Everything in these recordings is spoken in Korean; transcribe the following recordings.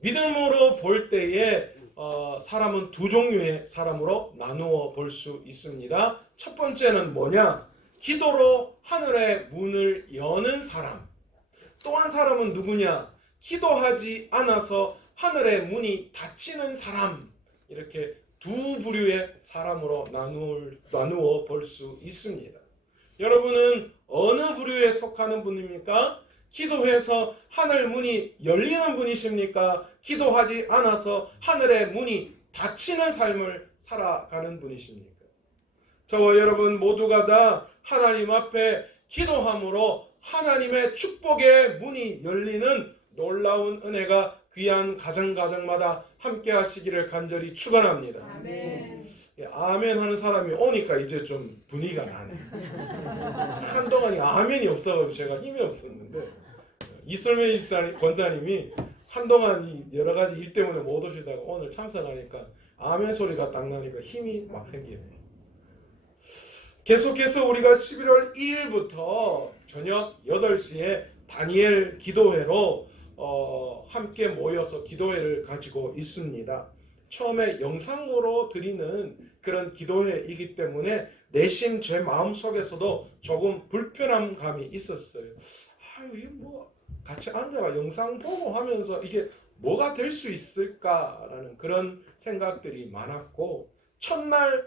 믿음으로 볼 때에 사람은 두 종류의 사람으로 나누어 볼 수 있습니다. 첫 번째는 뭐냐? 기도로 하늘의 문을 여는 사람. 또 한 사람은 누구냐? 기도하지 않아서 하늘의 문이 닫히는 사람. 이렇게 두 부류의 사람으로 나누어 볼 수 있습니다. 여러분은 어느 부류에 속하는 분입니까? 기도해서 하늘 문이 열리는 분이십니까? 기도하지 않아서 하늘의 문이 닫히는 삶을 살아가는 분이십니까? 저와 여러분 모두가 다 하나님 앞에 기도함으로 하나님의 축복의 문이 열리는 놀라운 은혜가 귀한 가정마다 함께 하시기를 간절히 축원합니다. 아멘. 아멘 하는 사람이 오니까 이제 좀 분위기가 나네. 한동안이 아멘이 없어가지고 제가 힘이 없었는데 이슬매 권사님이 한동안 여러 가지 일 때문에 못 오시다가 오늘 참석하니까 아멘 소리가 딱 나니까 힘이 막 생기네요. 계속해서 우리가 11월 1일부터 저녁 8시에 다니엘 기도회로 함께 모여서 기도회를 가지고 있습니다. 처음에 영상으로 드리는 그런 기도회이기 때문에 내심 제 마음속에서도 조금 불편한 감이 있었어요. 이게 뭐 같이 앉아가 영상 보고 하면서 이게 뭐가 될 수 있을까라는 그런 생각들이 많았고, 첫날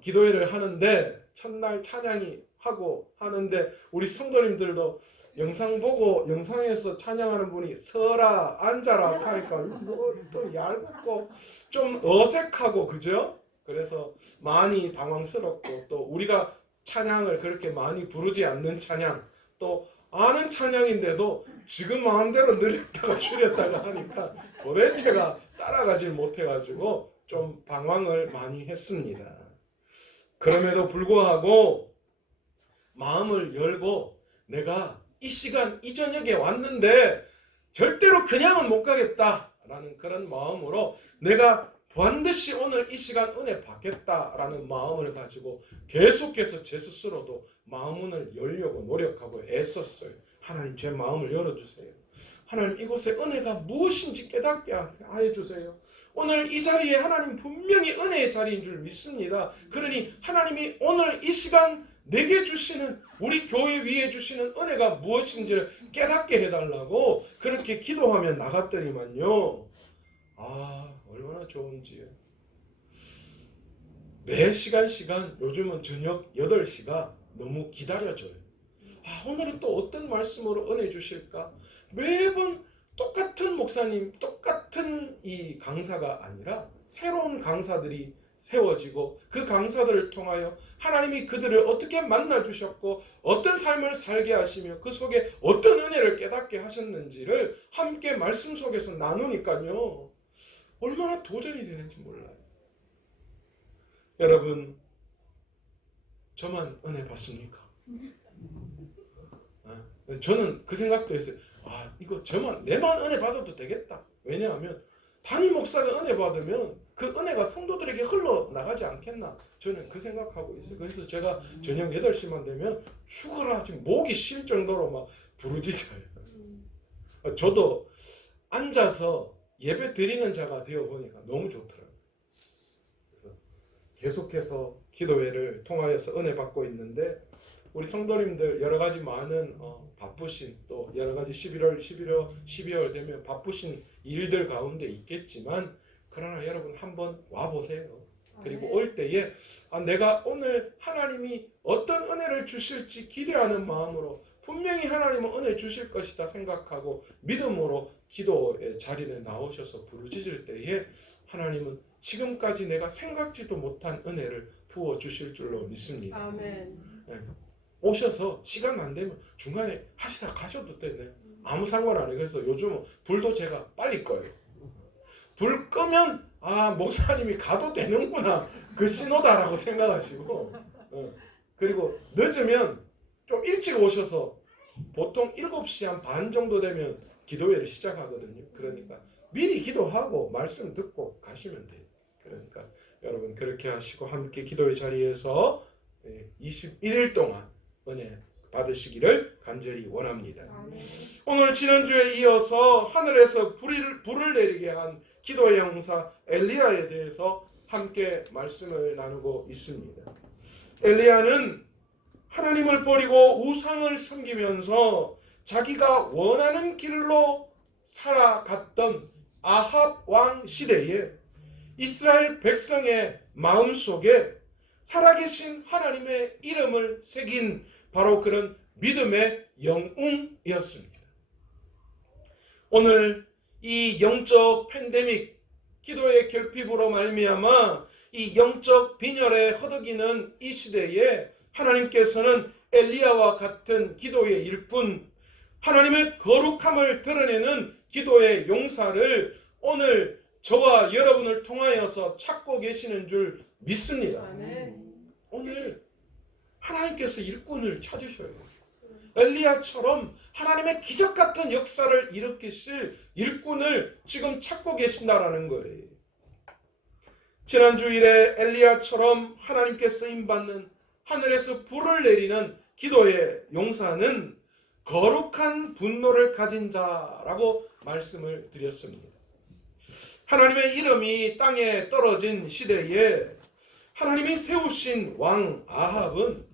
기도회를 하는데 첫날 찬양이 하고 하는데 우리 성도님들도 영상 보고 영상에서 찬양하는 분이 서라 앉아라 하니까 뭐 또 얇고 좀 어색하고 그죠? 그래서 많이 당황스럽고, 또 우리가 찬양을 그렇게 많이 부르지 않는 찬양, 또 아는 찬양인데도 지금 마음대로 늘렸다가 줄였다가 하니까 도대체가 따라가질 못해가지고 좀 방황을 많이 했습니다. 그럼에도 불구하고 마음을 열고 내가 이 시간 이 저녁에 왔는데 절대로 그냥은 못 가겠다라는 그런 마음으로 내가 반드시 오늘 이 시간 은혜 받겠다라는 마음을 가지고 계속해서 제 스스로도 마음문을 열려고 노력하고 애썼어요. 하나님 제 마음을 열어주세요. 하나님 이곳에 은혜가 무엇인지 깨닫게 해주세요. 오늘 이 자리에 하나님 분명히 은혜의 자리인 줄 믿습니다. 그러니 하나님이 오늘 이 시간 내게 주시는, 우리 교회 위에 주시는 은혜가 무엇인지를 깨닫게 해달라고 그렇게 기도하며 나갔더니만요, 얼마나 좋은지요. 매 시간 요즘은 저녁 8시가 너무 기다려져요. 오늘은 또 어떤 말씀으로 은혜 주실까? 매번 똑같은 목사님, 똑같은 이 강사가 아니라 새로운 강사들이 세워지고 그 강사들을 통하여 하나님이 그들을 어떻게 만나주셨고 어떤 삶을 살게 하시며 그 속에 어떤 은혜를 깨닫게 하셨는지를 함께 말씀 속에서 나누니까요, 얼마나 도전이 되는지 몰라요. 여러분, 저만 은혜 받습니까? 저는 그 생각도 했어요. 이거 내만 은혜 받아도 되겠다. 왜냐하면 담임 목사가 은혜 받으면 그 은혜가 성도들에게 흘러나가지 않겠나, 저는 그 생각하고 있어요. 그래서 제가 저녁 8시만 되면 죽어라 지금 목이 쉴 정도로 막 부르짖어요. 저도 앉아서 예배 드리는 자가 되어 보니까 너무 좋더라고요. 그래서 계속해서 기도회를 통하여서 은혜 받고 있는데, 우리 성도님들 여러 가지 많은 바쁘신, 또 여러 가지 12월 되면 바쁘신 일들 가운데 있겠지만, 그러나 여러분 한번 와보세요. 그리고 올 때에 내가 오늘 하나님이 어떤 은혜를 주실지 기대하는 마음으로 분명히 하나님은 은혜 주실 것이다 생각하고 믿음으로 기도의 자리에 나오셔서 부르짖을 때에 하나님은 지금까지 내가 생각지도 못한 은혜를 부어주실 줄로 믿습니다. 아멘. 오셔서 시간 안 되면 중간에 하시다 가셔도 되네. 아무 상관 안 해요. 그래서 요즘은 불도 제가 빨리 꺼요. 불 끄면 목사님이 가도 되는구나, 그 신호다라고 생각하시고, 그리고 늦으면 좀 일찍 오셔서 보통 7시 한 반 정도 되면 기도회를 시작하거든요. 그러니까 미리 기도하고 말씀 듣고 가시면 돼요. 그러니까 여러분 그렇게 하시고 함께 기도의 자리에서 21일 동안 은혜 받으시기를 간절히 원합니다. 오늘 지난주에 이어서 하늘에서 불을 내리게 한 기도의 용사 엘리야에 대해서 함께 말씀을 나누고 있습니다. 엘리야는 하나님을 버리고 우상을 섬기면서 자기가 원하는 길로 살아갔던 아합 왕 시대에 이스라엘 백성의 마음속에 살아계신 하나님의 이름을 새긴 바로 그런 믿음의 영웅이었습니다. 오늘 이 영적 팬데믹, 기도의 결핍으로 말미암아 이 영적 빈혈에 허덕이는 이 시대에 하나님께서는 엘리야와 같은 기도의 일꾼, 하나님의 거룩함을 드러내는 기도의 용사를 오늘 저와 여러분을 통하여서 찾고 계시는 줄 믿습니다. 오늘 하나님께서 일꾼을 찾으셔야 돼요. 엘리야처럼 하나님의 기적 같은 역사를 일으키실 일꾼을 지금 찾고 계신다라는 거예요. 지난 주일에 엘리야처럼 하나님께 쓰임받는 하늘에서 불을 내리는 기도의 용사는 거룩한 분노를 가진 자라고 말씀을 드렸습니다. 하나님의 이름이 땅에 떨어진 시대에 하나님이 세우신 왕 아합은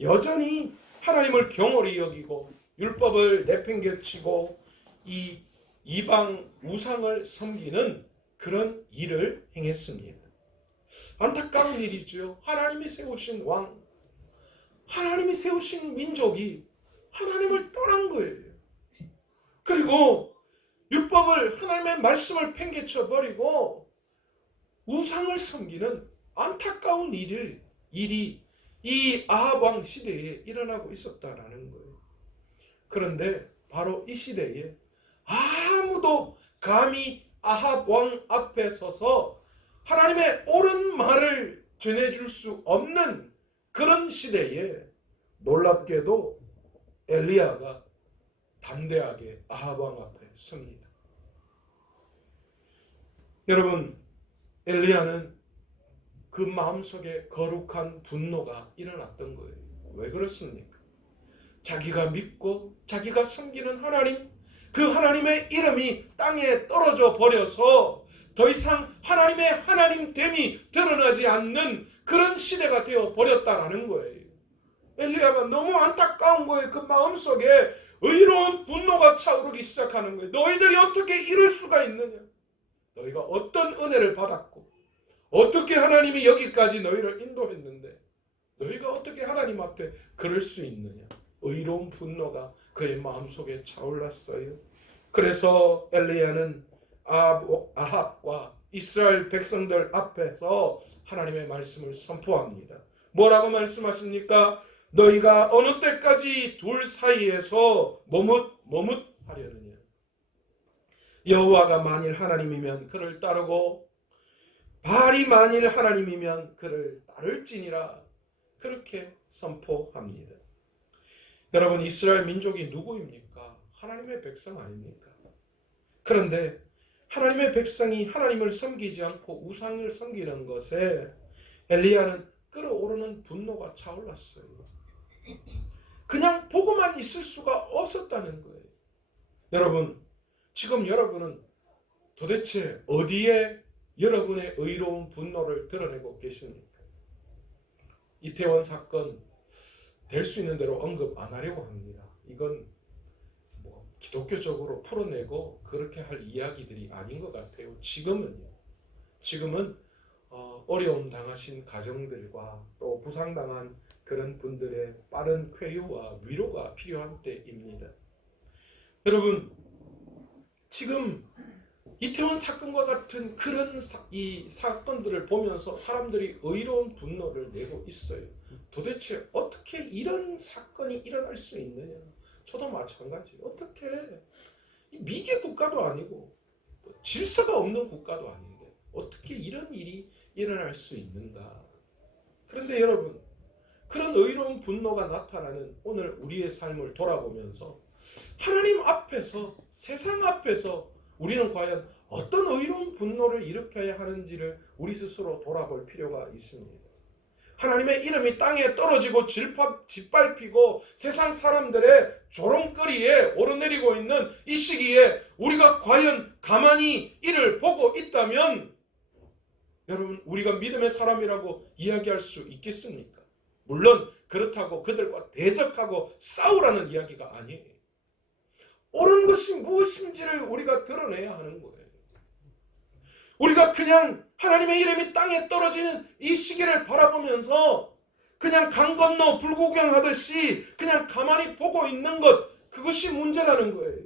여전히 하나님을 경홀히 여기고 율법을 내팽개치고 이 이방 우상을 섬기는 그런 일을 행했습니다. 안타까운 일이죠. 하나님이 세우신 왕, 하나님이 세우신 민족이 하나님을 떠난 거예요. 그리고 율법을, 하나님의 말씀을 팽개쳐 버리고 우상을 섬기는 안타까운 일이 이 아합 왕 시대에 일어나고 있었다라는 거예요. 그런데 바로 이 시대에 아무도 감히 아합 왕 앞에 서서 하나님의 옳은 말을 전해줄 수 없는 그런 시대에 놀랍게도 엘리야가 담대하게 아합 왕 앞에 섭니다. 여러분, 엘리야는 그 마음속에 거룩한 분노가 일어났던 거예요. 왜 그렇습니까? 자기가 믿고 자기가 섬기는 하나님, 그 하나님의 이름이 땅에 떨어져 버려서 더 이상 하나님의 하나님됨이 드러나지 않는 그런 시대가 되어 버렸다라는 거예요. 엘리야가 너무 안타까운 거예요. 그 마음속에 의로운 분노가 차오르기 시작하는 거예요. 너희들이 어떻게 이럴 수가 있느냐? 너희가 어떤 은혜를 받았고 어떻게 하나님이 여기까지 너희를 인도했는데 너희가 어떻게 하나님 앞에 그럴 수 있느냐? 의로운 분노가 그의 마음속에 차올랐어요. 그래서 엘리야는 아합과 이스라엘 백성들 앞에서 하나님의 말씀을 선포합니다. 뭐라고 말씀하십니까? 너희가 어느 때까지 둘 사이에서 머뭇하려느냐? 여호와가 만일 하나님이면 그를 따르고 바알이 만일 하나님이면 그를 따를지니라. 그렇게 선포합니다. 여러분, 이스라엘 민족이 누구입니까? 하나님의 백성 아닙니까? 그런데 하나님의 백성이 하나님을 섬기지 않고 우상을 섬기는 것에 엘리야는 끓어오르는 분노가 차올랐어요. 그냥 보고만 있을 수가 없었다는 거예요. 여러분, 지금 여러분은 도대체 어디에 여러분의 의로운 분노를 드러내고 계십니까? 이태원 사건 될 수 있는 대로 언급 안 하려고 합니다. 이건 기독교적으로 풀어내고 그렇게 할 이야기들이 아닌 것 같아요. 지금은 어려움 당하신 가정들과 또 부상당한 그런 분들의 빠른 쾌유와 위로가 필요한 때입니다. 여러분, 지금 이태원 사건과 같은 그런 이 사건들을 보면서 사람들이 의로운 분노를 내고 있어요. 도대체 어떻게 이런 사건이 일어날 수 있느냐? 저도 마찬가지. 어떻게 미개 국가도 아니고 질서가 없는 국가도 아닌데 어떻게 이런 일이 일어날 수 있는가? 그런데 여러분, 그런 의로운 분노가 나타나는 오늘 우리의 삶을 돌아보면서 하나님 앞에서, 세상 앞에서 우리는 과연 어떤 의로운 분노를 일으켜야 하는지를 우리 스스로 돌아볼 필요가 있습니다. 하나님의 이름이 땅에 떨어지고 짓밟히고 세상 사람들의 조롱거리에 오르내리고 있는 이 시기에 우리가 과연 가만히 이를 보고 있다면 여러분, 우리가 믿음의 사람이라고 이야기할 수 있겠습니까? 물론 그렇다고 그들과 대적하고 싸우라는 이야기가 아니에요. 옳은 것이 무엇인지를 우리가 드러내야 하는 거예요. 우리가 그냥 하나님의 이름이 땅에 떨어지는 이 시기를 바라보면서 그냥 강 건너 불구경하듯이 그냥 가만히 보고 있는 것, 그것이 문제라는 거예요.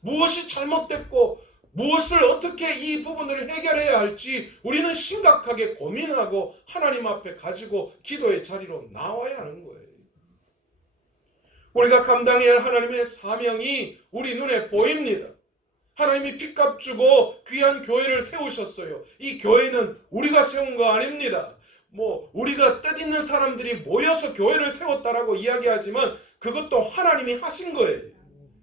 무엇이 잘못됐고 무엇을 어떻게 이 부분을 해결해야 할지 우리는 심각하게 고민하고 하나님 앞에 가지고 기도의 자리로 나와야 하는 거예요. 우리가 감당해야 할 하나님의 사명이 우리 눈에 보입니다. 하나님이 핏값 주고 귀한 교회를 세우셨어요. 이 교회는 우리가 세운 거 아닙니다. 우리가 뜻있는 사람들이 모여서 교회를 세웠다라고 이야기하지만 그것도 하나님이 하신 거예요.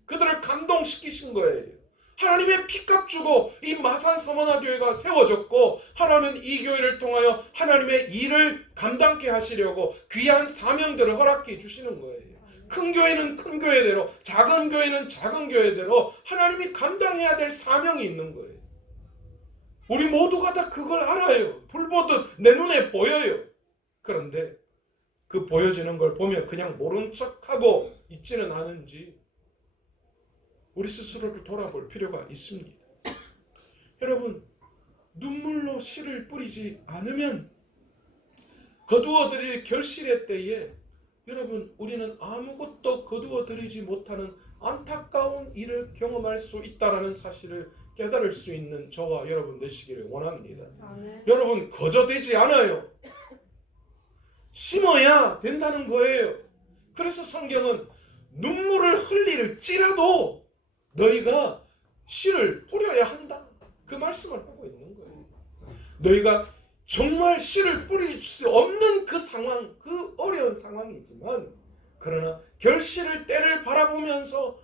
그들을 감동시키신 거예요. 하나님의 핏값 주고 이 마산 서머나 교회가 세워졌고 하나님은 이 교회를 통하여 하나님의 일을 감당케 하시려고 귀한 사명들을 허락해 주시는 거예요. 큰 교회는 큰 교회대로, 작은 교회는 작은 교회대로 하나님이 감당해야 될 사명이 있는 거예요. 우리 모두가 다 그걸 알아요. 불 보듯 내 눈에 보여요. 그런데 그 보여지는 걸 보면 그냥 모른 척하고 있지는 않은지 우리 스스로를 돌아볼 필요가 있습니다. 여러분, 눈물로 씨를 뿌리지 않으면 거두어드릴 결실의 때에 여러분, 우리는 아무것도 거두어드리지 못하는 안타까운 일을 경험할 수 있다는 사실을 깨달을 수 있는 저와 여러분 되시기를 원합니다. 아멘. 여러분, 거저되지 않아요. 심어야 된다는 거예요. 그래서 성경은 눈물을 흘릴지라도 너희가 씨를 뿌려야 한다, 그 말씀을 하고 있는 거예요. 너희가 정말 씨를 뿌릴 수 없는 그 상황, 그 어려운 상황이지만 그러나 결실을 때를 바라보면서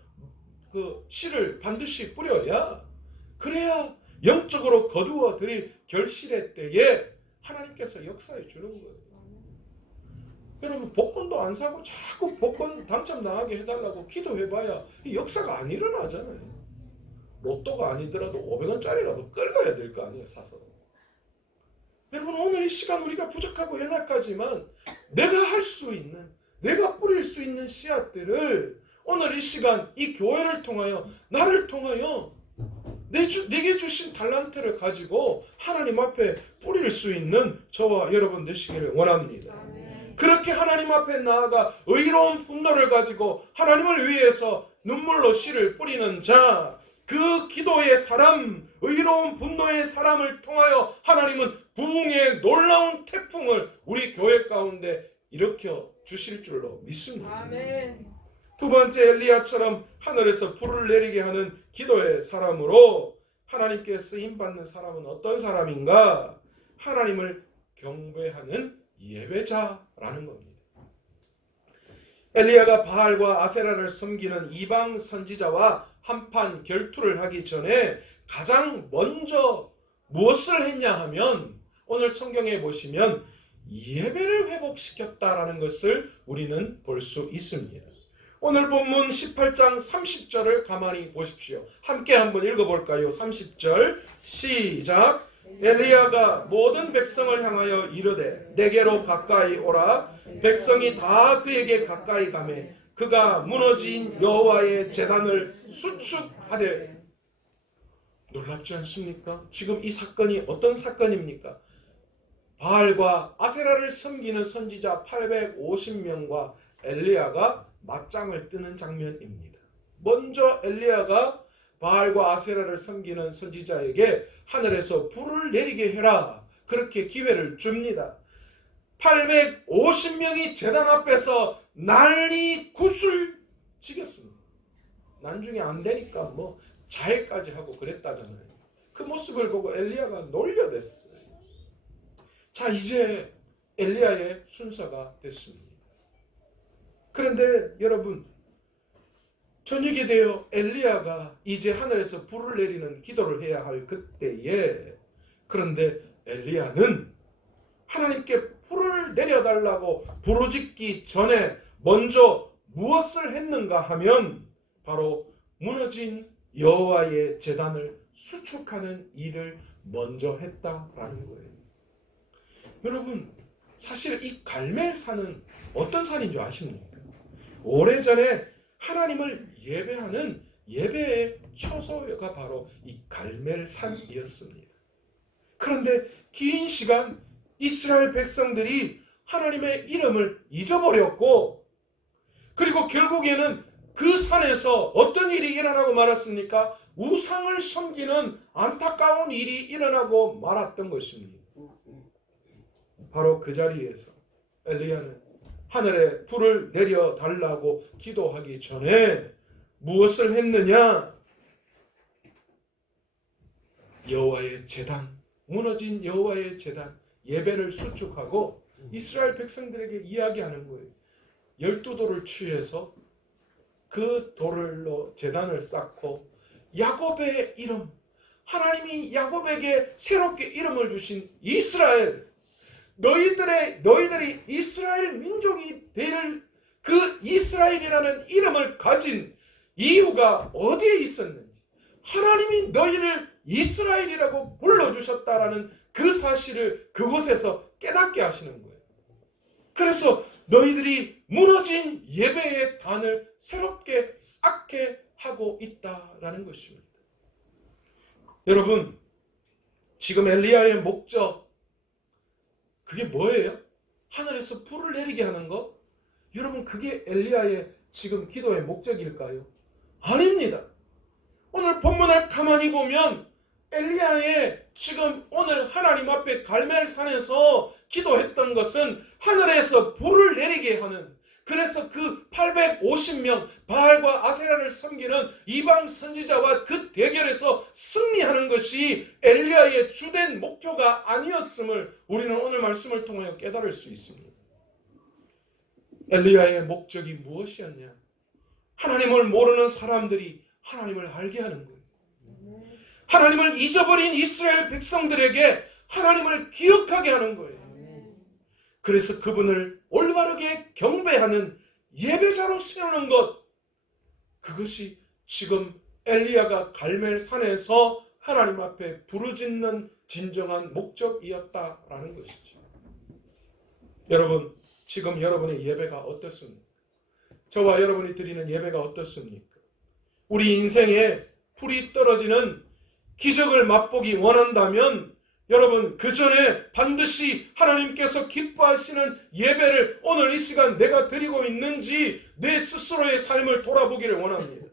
그 씨를 반드시 뿌려야, 그래야 영적으로 거두어 드릴 결실의 때에 하나님께서 역사해 주는 거예요. 여러분, 복권도 안 사고 자꾸 복권 당첨 나가게 해달라고 기도해봐야 이 역사가 안 일어나잖아요. 로또가 아니더라도 500원짜리라도 끌어야 될 거 아니에요, 사서. 여러분, 오늘 이 시간 우리가 부족하고 연약하지만 내가 할 수 있는, 내가 뿌릴 수 있는 씨앗들을 오늘 이 시간 이 교회를 통하여, 나를 통하여 내게 주신 달란트를 가지고 하나님 앞에 뿌릴 수 있는 저와 여러분 되시기를 원합니다. 그렇게 하나님 앞에 나아가 의로운 분노를 가지고 하나님을 위해서 눈물로 씨를 뿌리는 자, 그 기도의 사람, 의로운 분노의 사람을 통하여 하나님은 부흥의 놀라운 태풍을 우리 교회 가운데 일으켜 주실 줄로 믿습니다. 아멘. 두 번째, 엘리야처럼 하늘에서 불을 내리게 하는 기도의 사람으로 하나님께 쓰임받는 사람은 어떤 사람인가? 하나님을 경배하는 예배자라는 겁니다. 엘리야가 바알과 아세라를 섬기는 이방 선지자와 한판 결투를 하기 전에 가장 먼저 무엇을 했냐 하면 오늘 성경에 보시면 예배를 회복시켰다라는 것을 우리는 볼 수 있습니다. 오늘 본문 18장 30절을 가만히 보십시오. 함께 한번 읽어볼까요? 30절 시작. 엘리야가 모든 백성을 향하여 이르되 내게로 가까이 오라. 백성이 다 그에게 가까이 가매 그가 무너진 여호와의 제단을 수축하되. 놀랍지 않습니까? 지금 이 사건이 어떤 사건입니까? 바알과 아세라를 섬기는 선지자 850명과 엘리야가 맞짱을 뜨는 장면입니다. 먼저 엘리야가 바알과 아세라를 섬기는 선지자에게 하늘에서 불을 내리게 해라, 그렇게 기회를 줍니다. 850명이 제단 앞에서 난리 굿을 치겠습니다. 나중에 안 되니까 자해까지 하고 그랬다잖아요. 그 모습을 보고 엘리야가 놀려댔어요. 자, 이제 엘리야의 순서가 됐습니다. 그런데 여러분, 저녁이 되어 엘리야가 이제 하늘에서 불을 내리는 기도를 해야 할 그때에, 그런데 엘리야는 하나님께 불을 내려달라고 부르짖기 전에 먼저 무엇을 했는가 하면 바로 무너진 여호와의 제단을 수축하는 일을 먼저 했다라는 거예요. 여러분, 사실 이 갈멜산은 어떤 산인 줄 아십니까? 오래전에 하나님을 예배하는 예배의 처소가 바로 이 갈멜산이었습니다. 그런데 긴 시간 이스라엘 백성들이 하나님의 이름을 잊어버렸고, 그리고 결국에는 그 산에서 어떤 일이 일어나고 말았습니까? 우상을 섬기는 안타까운 일이 일어나고 말았던 것입니다. 바로 그 자리에서 엘리야는 하늘에 불을 내려달라고 기도하기 전에 무엇을 했느냐? 여호와의 제단, 무너진 여호와의 제단, 예배를 수축하고 이스라엘 백성들에게 이야기하는 거예요. 12돌을 취해서 그 돌로 제단을 쌓고 야곱의 이름, 하나님이 야곱에게 새롭게 이름을 주신 이스라엘, 너희들이 이스라엘 민족이 될 그 이스라엘이라는 이름을 가진 이유가 어디에 있었는지, 하나님이 너희를 이스라엘이라고 불러주셨다라는 그 사실을 그곳에서 깨닫게 하시는 거예요. 그래서 너희들이 무너진 예배의 단을 새롭게 쌓게 하고 있다라는 것입니다. 여러분, 지금 엘리야의 목적, 그게 뭐예요? 하늘에서 불을 내리게 하는 것? 여러분, 그게 엘리야의 지금 기도의 목적일까요? 아닙니다. 오늘 본문을 가만히 보면 엘리야의 지금 오늘 하나님 앞에 갈멜산에서 기도했던 것은 하늘에서 불을 내리게 하는, 그래서 그 850명 바알과 아세라를 섬기는 이방 선지자와 그 대결에서 승리하는 것이 엘리야의 주된 목표가 아니었음을 우리는 오늘 말씀을 통하여 깨달을 수 있습니다. 엘리야의 목적이 무엇이었냐? 하나님을 모르는 사람들이 하나님을 알게 하는 거예요. 하나님을 잊어버린 이스라엘 백성들에게 하나님을 기억하게 하는 거예요. 그래서 그분을 올바르게 경배하는 예배자로 세우는 것, 그것이 지금 엘리야가 갈멜산에서 하나님 앞에 부르짖는 진정한 목적이었다라는 것이죠. 여러분, 지금 여러분의 예배가 어떻습니까? 저와 여러분이 드리는 예배가 어떻습니까? 우리 인생에 불이 떨어지는 기적을 맛보기 원한다면 여러분, 그 전에 반드시 하나님께서 기뻐하시는 예배를 오늘 이 시간 내가 드리고 있는지 내 스스로의 삶을 돌아보기를 원합니다.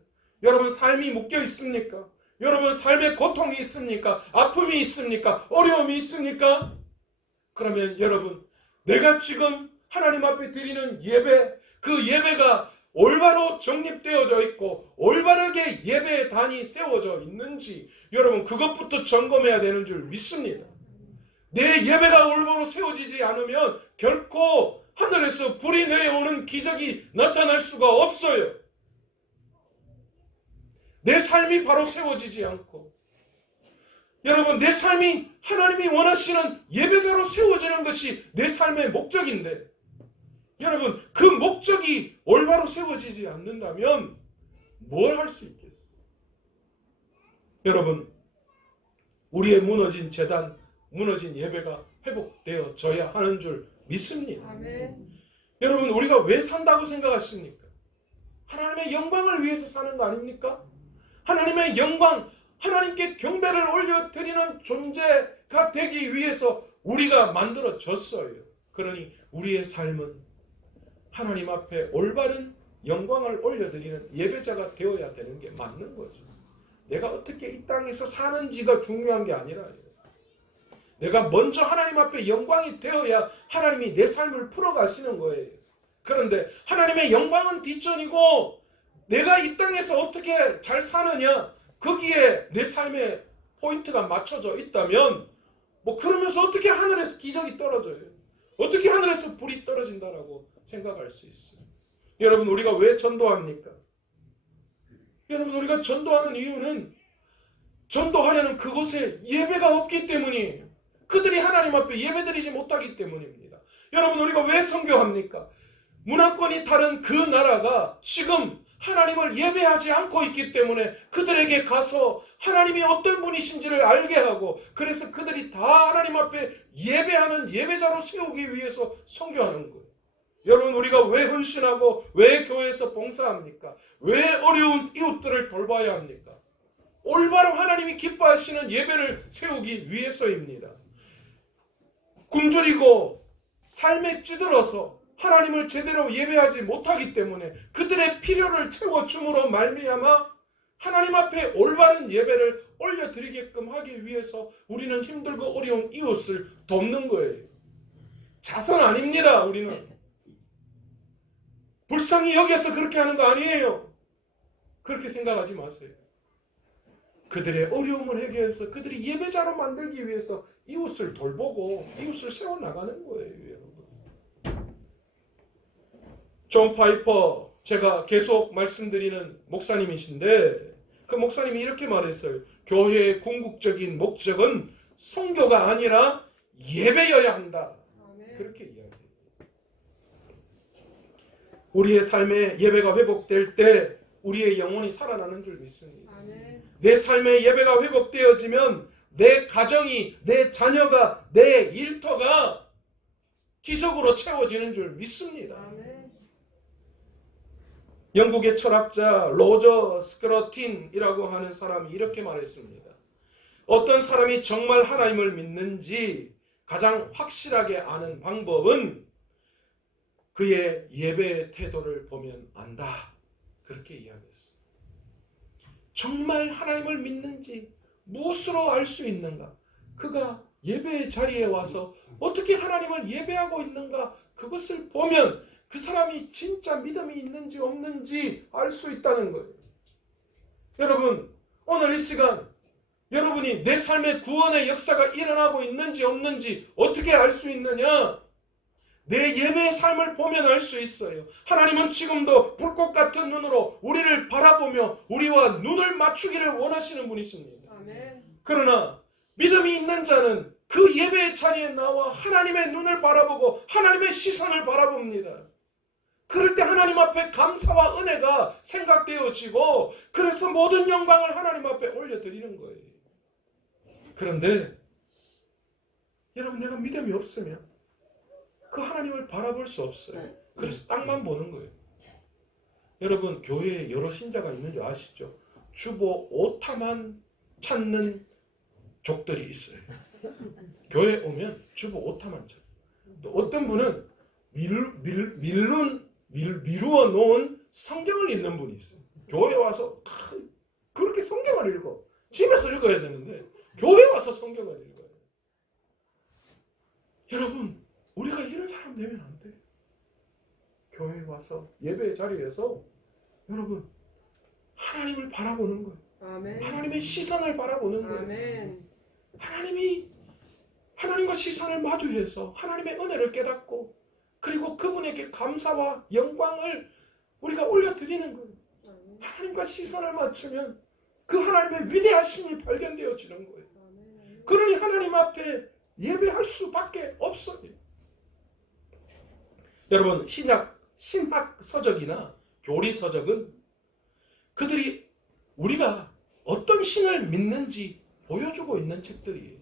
여러분, 삶이 묶여 있습니까? 여러분, 삶에 고통이 있습니까? 아픔이 있습니까? 어려움이 있습니까? 그러면 여러분, 내가 지금 하나님 앞에 드리는 예배, 그 예배가 올바로 정립되어져 있고 올바르게 예배의 단이 세워져 있는지 여러분, 그것부터 점검해야 되는 줄 믿습니다. 내 예배가 올바로 세워지지 않으면 결코 하늘에서 불이 내려오는 기적이 나타날 수가 없어요. 내 삶이 바로 세워지지 않고, 여러분, 내 삶이 하나님이 원하시는 예배자로 세워지는 것이 내 삶의 목적인데, 여러분, 그 목적이 올바로 세워지지 않는다면 뭘 할 수 있겠어요? 여러분, 우리의 무너진 제단, 무너진 예배가 회복되어져야 하는 줄 믿습니다. 아멘. 여러분, 우리가 왜 산다고 생각하십니까? 하나님의 영광을 위해서 사는 거 아닙니까? 하나님의 영광, 하나님께 경배를 올려드리는 존재가 되기 위해서 우리가 만들어졌어요. 그러니 우리의 삶은 하나님 앞에 올바른 영광을 올려드리는 예배자가 되어야 되는 게 맞는 거죠. 내가 어떻게 이 땅에서 사는지가 중요한 게 아니라 내가 먼저 하나님 앞에 영광이 되어야 하나님이 내 삶을 풀어가시는 거예요. 그런데 하나님의 영광은 뒷전이고 내가 이 땅에서 어떻게 잘 사느냐, 거기에 내 삶의 포인트가 맞춰져 있다면 그러면서 어떻게 하늘에서 기적이 떨어져요? 어떻게 하늘에서 불이 떨어진다라고 생각할 수 있어요. 여러분, 우리가 왜 전도합니까? 여러분, 우리가 전도하는 이유는 전도하려는 그곳에 예배가 없기 때문이에요. 그들이 하나님 앞에 예배드리지 못하기 때문입니다. 여러분, 우리가 왜 선교합니까? 문화권이 다른 그 나라가 지금 하나님을 예배하지 않고 있기 때문에 그들에게 가서 하나님이 어떤 분이신지를 알게 하고, 그래서 그들이 다 하나님 앞에 예배하는 예배자로 세우기 위해서 선교하는 거예요. 여러분, 우리가 왜 헌신하고 왜 교회에서 봉사합니까? 왜 어려운 이웃들을 돌봐야 합니까? 올바로 하나님이 기뻐하시는 예배를 세우기 위해서입니다. 굶주리고 삶에 찌들어서 하나님을 제대로 예배하지 못하기 때문에 그들의 필요를 채워줌으로 말미암아 하나님 앞에 올바른 예배를 올려드리게끔 하기 위해서 우리는 힘들고 어려운 이웃을 돕는 거예요. 자선 아닙니다. 우리는 불쌍히 여겨서 그렇게 하는 거 아니에요. 그렇게 생각하지 마세요. 그들의 어려움을 해결해서 그들이 예배자로 만들기 위해서 이웃을 돌보고 이웃을 세워나가는 거예요. 여러분, 존 파이퍼, 제가 계속 말씀드리는 목사님이신데 그 목사님이 이렇게 말했어요. 교회의 궁극적인 목적은 선교가 아니라 예배여야 한다. 그렇게 이야기해요. 우리의 삶의 예배가 회복될 때 우리의 영혼이 살아나는 줄 믿습니다. 내 삶의 예배가 회복되어지면 내 가정이, 내 자녀가, 내 일터가 기적으로 채워지는 줄 믿습니다. 영국의 철학자 로저 스크러틴이라고 하는 사람이 이렇게 말했습니다. 어떤 사람이 정말 하나님을 믿는지 가장 확실하게 아는 방법은 그의 예배의 태도를 보면 안다. 그렇게 이야기했어요. 정말 하나님을 믿는지 무엇으로 알 수 있는가? 그가 예배의 자리에 와서 어떻게 하나님을 예배하고 있는가? 그것을 보면 그 사람이 진짜 믿음이 있는지 없는지 알 수 있다는 거예요. 여러분, 오늘 이 시간 여러분이 내 삶의 구원의 역사가 일어나고 있는지 없는지 어떻게 알 수 있느냐? 내 예배의 삶을 보면 알 수 있어요. 하나님은 지금도 불꽃 같은 눈으로 우리를 바라보며 우리와 눈을 맞추기를 원하시는 분이십니다. 아멘. 그러나 믿음이 있는 자는 그 예배의 자리에 나와 하나님의 눈을 바라보고 하나님의 시선을 바라봅니다. 그럴 때 하나님 앞에 감사와 은혜가 생각되어지고 그래서 모든 영광을 하나님 앞에 올려드리는 거예요. 그런데 여러분, 내가 믿음이 없으면 그 하나님을 바라볼 수 없어요. 그래서 땅만 보는 거예요. 여러분, 교회에 여러 신자가 있는 줄 아시죠? 주보 오타만 찾는 족들이 있어요. 교회에 오면 주보 오타만 찾아요. 또 어떤 분은 미루어 놓은 성경을 읽는 분이 있어요. 교회에 와서 그렇게 성경을 읽어. 집에서 읽어야 되는데 교회에 와서 성경을 읽어요. 여러분, 우리가 이런 사람 되면 안 돼요. 교회에 와서 예배의 자리에서 여러분 하나님을 바라보는 거예요. 아멘. 하나님의 시선을 바라보는 거예요. 아멘. 하나님과 시선을 마주해서 하나님의 은혜를 깨닫고 그리고 그분에게 감사와 영광을 우리가 올려드리는 거예요. 아멘. 하나님과 시선을 맞추면 그 하나님의 위대하심이 발견되어지는 거예요. 아멘. 그러니 하나님 앞에 예배할 수밖에 없어요. 여러분, 신학 서적이나 교리 서적은 그들이 우리가 어떤 신을 믿는지 보여주고 있는 책들이에요.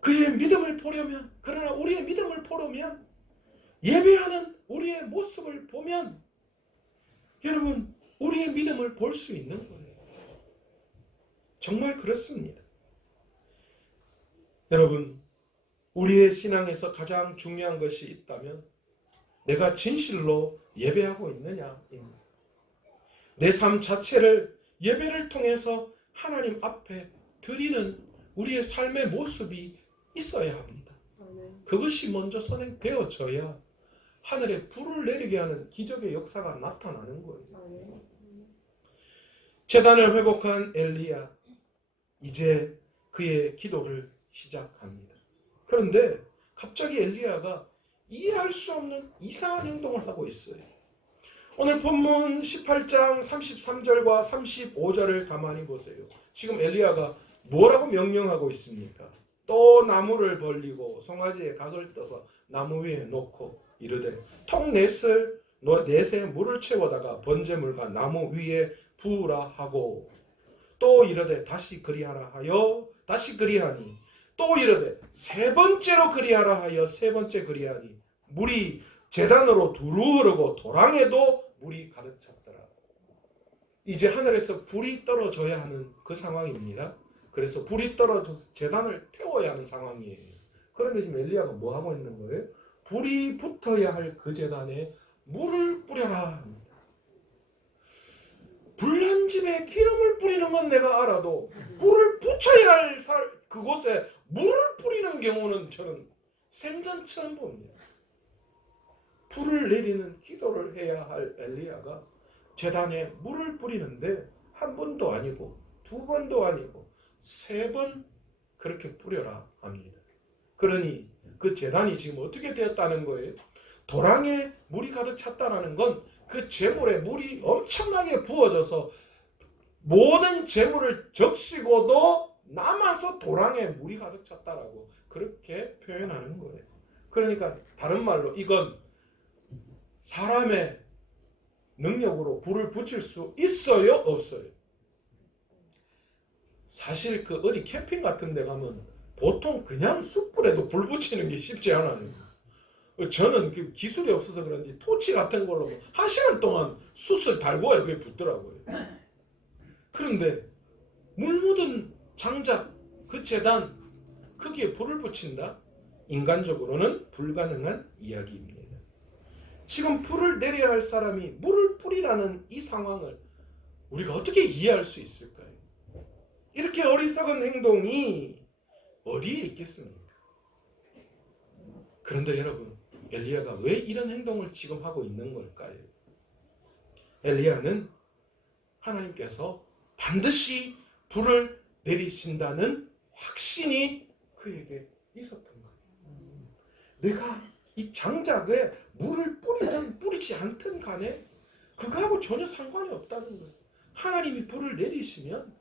그의 믿음을 보려면, 그러나 우리의 믿음을 보려면, 예배하는 우리의 모습을 보면 여러분, 우리의 믿음을 볼 수 있는 거예요. 정말 그렇습니다. 여러분, 우리의 신앙에서 가장 중요한 것이 있다면 내가 진실로 예배하고 있느냐입니다. 내 삶 자체를 예배를 통해서 하나님 앞에 드리는 우리의 삶의 모습이 있어야 합니다. 그것이 먼저 선행되어져야 하늘에 불을 내리게 하는 기적의 역사가 나타나는 거예요. 제단을 회복한 엘리야, 이제 그의 기도를 시작합니다. 그런데 갑자기 엘리야가 이해할 수 없는 이상한 행동을 하고 있어요. 오늘 본문 18장 33절과 35절을 가만히 보세요. 지금 엘리야가 뭐라고 명령하고 있습니까? 또 나무를 벌리고 송아지의 각을 떠서 나무 위에 놓고 이르되 통 넷에 물을 채워다가 번제물과 나무 위에 부으라 하고 또 이르되 다시 그리하라 하여 다시 그리하니 또 이르되 세 번째로 그리하라 하여 세 번째 그리하니 물이 제단으로 두루 흐르고 도랑에도 물이 가득 찼더라. 이제 하늘에서 불이 떨어져야 하는 그 상황입니다. 그래서 불이 떨어져서 제단을 태워야 하는 상황이에요. 그런데 지금 엘리야가 뭐 하고 있는 거예요? 불이 붙어야 할 그 제단에 물을 뿌려라. 불난 집에 기름을 뿌리는 건 내가 알아도 불을 붙여야 할 그곳에 물을 뿌리는 경우는 저는 생전 처음 봅니다. 불을 내리는 기도를 해야 할 엘리야가 제단에 물을 뿌리는데 한 번도 아니고 두 번도 아니고 세 번 그렇게 뿌려라 합니다. 그러니 그 제단이 지금 어떻게 되었다는 거예요? 도랑에 물이 가득 찼다는 건 그 제물에 물이 엄청나게 부어져서 모든 제물을 적시고도 남아서 도랑에 물이 가득 찼다라고 그렇게 표현하는 거예요. 그러니까 다른 말로 이건 사람의 능력으로 불을 붙일 수 있어요? 없어요? 사실 그 어디 캠핑 같은 데 가면 보통 그냥 숯불에도 불 붙이는 게 쉽지 않아요. 저는 그 기술이 없어서 그런지 토치 같은 걸로 1시간 동안 숯을 달궈야 그게 붙더라고요. 그런데 물 묻은 장작, 그 제단, 거기에 불을 붙인다? 인간적으로는 불가능한 이야기입니다. 지금 불을 내려야 할 사람이 물을 뿌리라는 이 상황을 우리가 어떻게 이해할 수 있을까요? 이렇게 어리석은 행동이 어디에 있겠습니까? 그런데 여러분, 엘리야가 왜 이런 행동을 지금 하고 있는 걸까요? 엘리야는 하나님께서 반드시 불을 내리신다는 확신이 그에게 있었던 거예요. 내가 이 장작에 물을 뿌리든 뿌리지 않든 간에 그거하고 전혀 상관이 없다는 거예요. 하나님이 불을 내리시면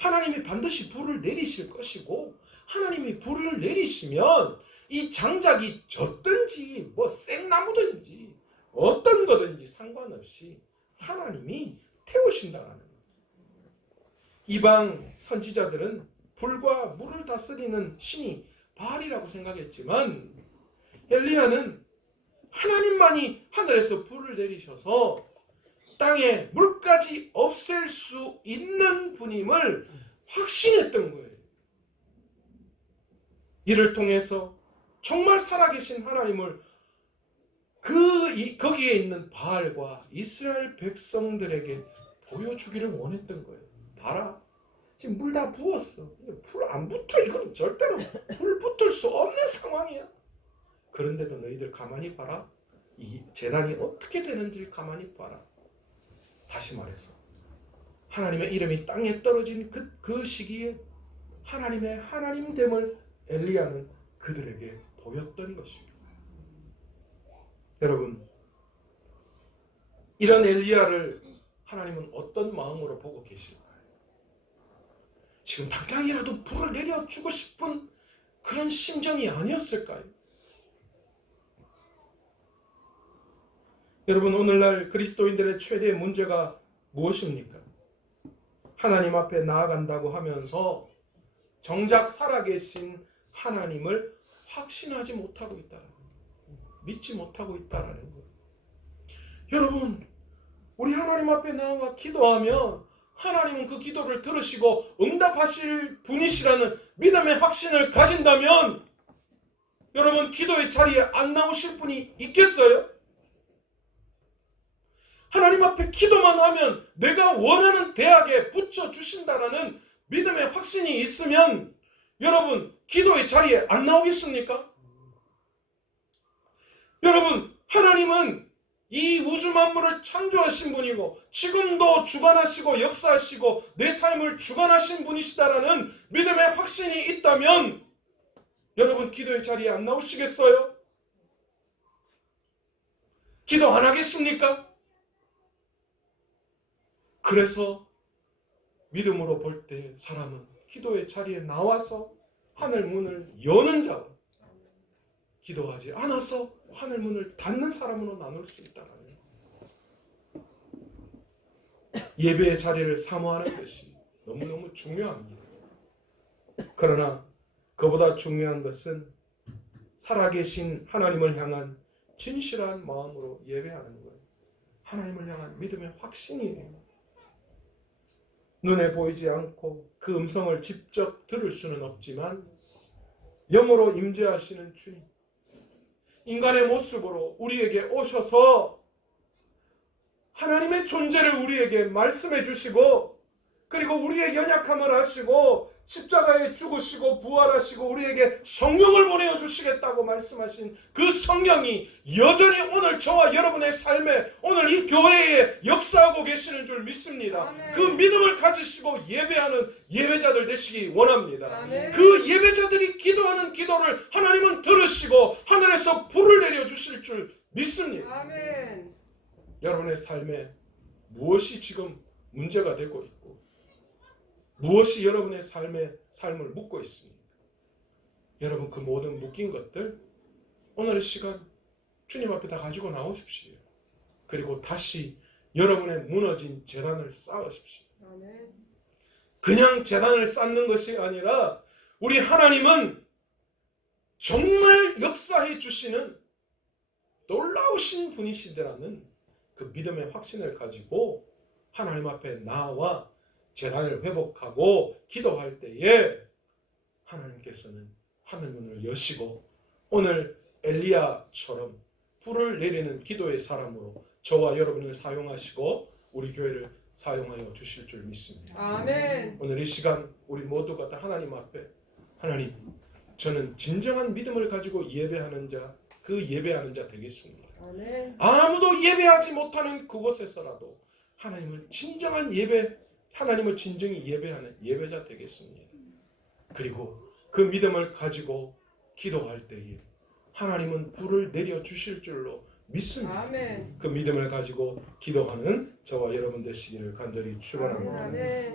하나님이 반드시 불을 내리실 것이고 하나님이 불을 내리시면 이 장작이 젖든지 뭐 생나무든지 어떤 거든지 상관없이 하나님이 태우신다는 거예요. 이방 선지자들은 불과 물을 다스리는 신이 바알이라고 생각했지만 엘리야는 하나님만이 하늘에서 불을 내리셔서 땅에 물까지 없앨 수 있는 분임을 확신했던 거예요. 이를 통해서 정말 살아계신 하나님을 거기에 있는 바알과 이스라엘 백성들에게 보여주기를 원했던 거예요. 봐라, 지금 물 다 부었어. 불 안 붙어. 이건 절대로 불 붙을 수 없는 상황이야. 그런데도 너희들 가만히 봐라. 이 재난이 어떻게 되는지를 가만히 봐라. 다시 말해서 하나님의 이름이 땅에 떨어진 그 시기에 하나님의 하나님됨을 엘리야는 그들에게 보였던 것입니다. 여러분, 이런 엘리야를 하나님은 어떤 마음으로 보고 계실까요? 지금 당장이라도 불을 내려주고 싶은 그런 심정이 아니었을까요? 여러분, 오늘날 그리스도인들의 최대의 문제가 무엇입니까? 하나님 앞에 나아간다고 하면서 정작 살아계신 하나님을 확신하지 못하고 있다는 거예요. 믿지 못하고 있다는 거예요. 여러분, 우리 하나님 앞에 나와 기도하면 하나님은 그 기도를 들으시고 응답하실 분이시라는 믿음의 확신을 가진다면 여러분, 기도의 자리에 안 나오실 분이 있겠어요? 하나님 앞에 기도만 하면 내가 원하는 대학에 붙여주신다라는 믿음의 확신이 있으면 여러분, 기도의 자리에 안 나오겠습니까? 여러분, 하나님은 이 우주 만물을 창조하신 분이고 지금도 주관하시고 역사하시고 내 삶을 주관하신 분이시다라는 믿음의 확신이 있다면 여러분, 기도의 자리에 안 나오시겠어요? 기도 안 하겠습니까? 그래서 믿음으로 볼 때 사람은 기도의 자리에 나와서 하늘 문을 여는 자와 기도하지 않아서 하늘 문을 닫는 사람으로 나눌 수 있다는 예배의 자리를 사모하는 것이 너무너무 중요합니다. 그러나 그보다 중요한 것은 살아계신 하나님을 향한 진실한 마음으로 예배하는 거예요. 하나님을 향한 믿음의 확신이에요. 눈에 보이지 않고 그 음성을 직접 들을 수는 없지만 영으로 임재하시는 주님, 인간의 모습으로 우리에게 오셔서 하나님의 존재를 우리에게 말씀해 주시고, 그리고 우리의 연약함을 아시고 십자가에 죽으시고 부활하시고 우리에게 성령을 보내주시겠다고 말씀하신 그 성령이 여전히 오늘 저와 여러분의 삶에, 오늘 이 교회에 역사하고 계시는 줄 믿습니다. 아멘. 그 믿음을 가지시고 예배하는 예배자들 되시기 원합니다. 아멘. 그 예배자들이 기도하는 기도를 하나님은 들으시고 하늘에서 불을 내려주실 줄 믿습니다. 아멘. 여러분의 삶에 무엇이 지금 문제가 되고 있고 무엇이 여러분의 삶을 묶고 있습니까? 여러분 그 모든 묶인 것들 오늘 이 시간 주님 앞에 다 가지고 나오십시오. 그리고 다시 여러분의 무너진 제단을 쌓으십시오. 아멘. 그냥 제단을 쌓는 것이 아니라 우리 하나님은 정말 역사해 주시는 놀라우신 분이시라는 그 믿음의 확신을 가지고 하나님 앞에 나와 제단을 회복하고 기도할 때에 하나님께서는 하늘문을 여시고 오늘 엘리야처럼 불을 내리는 기도의 사람으로 저와 여러분을 사용하시고 우리 교회를 사용하여 주실 줄 믿습니다. 아멘. 오늘 이 시간 우리 모두가 다 하나님 앞에, 하나님, 저는 진정한 믿음을 가지고 예배하는 자, 그 예배하는 자 되겠습니다. 아멘. 아무도 예배하지 못하는 그곳에서라도 하나님을 진정한 예배, 하나님을 진정히 예배하는 예배자 되겠습니다. 그리고 그 믿음을 가지고 기도할 때에 하나님은 불을 내려 주실 줄로 믿습니다. 아멘. 그 믿음을 가지고 기도하는 저와 여러분 되시기를 간절히 축원합니다. 아멘. 오늘